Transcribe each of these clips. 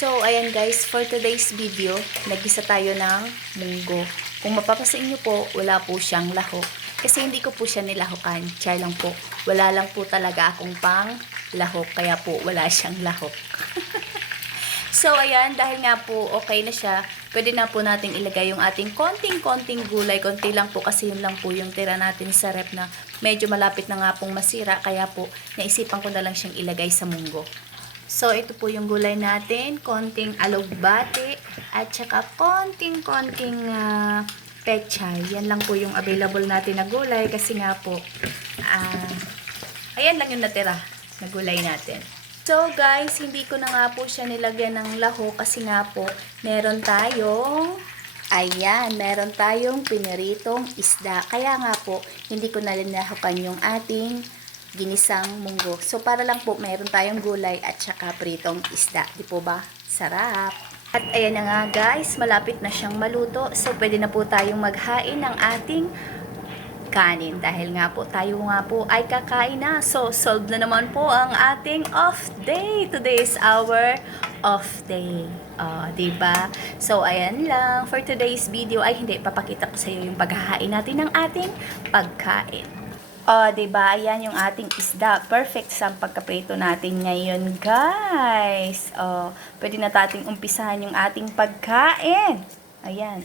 So, ayan guys, for today's video, nagisa tayo ng munggo. Kung mapapasin nyo po, wala po siyang lahok. Kasi hindi ko po siya nilahokan. Char lang po. Wala lang po talaga akong pang lahok. Kaya po, wala siyang lahok. So, ayan, dahil nga po okay na siya, pwede na po natin ilagay yung ating konting-konting gulay. Konti lang po kasi yun lang po yung tira natin sa rep na medyo malapit na nga pong masira. Kaya po, naisipan ko na lang siyang ilagay sa munggo. So, ito po yung gulay natin. Konting alugbati at saka konting-konting pechay. Yan lang po yung available natin na gulay kasi nga po, ayan lang yung natira na gulay natin. So, guys, hindi ko na nga po siya nilagyan ng lahok kasi nga po, meron tayong piniritong isda. Kaya nga po, hindi ko na linahokan yung ating ginisang munggo. So, para lang po, meron tayong gulay at saka pritong isda. Di po ba? Sarap! At ayan na nga guys, malapit na siyang maluto. So, pwede na po tayong maghain ng ating kanin. Dahil nga po, tayo nga po ay kakain na. So, solved na naman po ang ating off day. Today is our off day. Diba? So, ayan lang. For today's video ay hindi, papakita ko sa iyo yung paghahain natin ng ating pagkain. Diba? Ayan yung ating isda. Perfect sa pagkaprito natin ngayon, guys. Pwede na nating umpisahan yung ating pagkain. Ayan.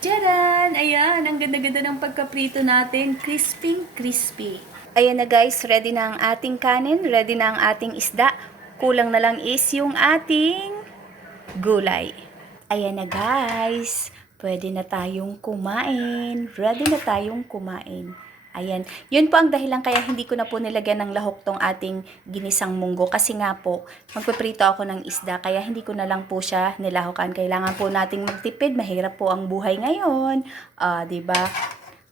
Tcharan! Ayan, ang ganda-ganda ng pagkaprito natin. Crispy. Ayan na guys, ready na ang ating kanin. Ready na ang ating isda. Kulang na lang is yung ating gulay. Ayan na guys. Pwede na tayong kumain. Ready na tayong kumain. Ayan. Yun po ang dahilan kaya hindi ko na po nilagyan ng lahok tong ating ginisang munggo. Kasi nga po, magpiprito ako ng isda. Kaya hindi ko na lang po siya nilahokan. Kailangan po nating magtipid. Mahirap po ang buhay ngayon. Diba?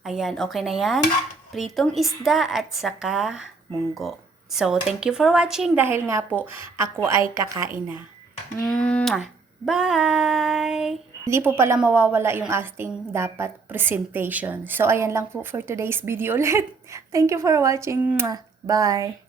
Ayan. Okay na yan. Pritong isda at saka munggo. So, thank you for watching. Dahil nga po, ako ay kakain na. Bye! Hindi po pala mawawala yung ating dapat presentation. So, ayan lang po for today's video ulit. Thank you for watching. Bye!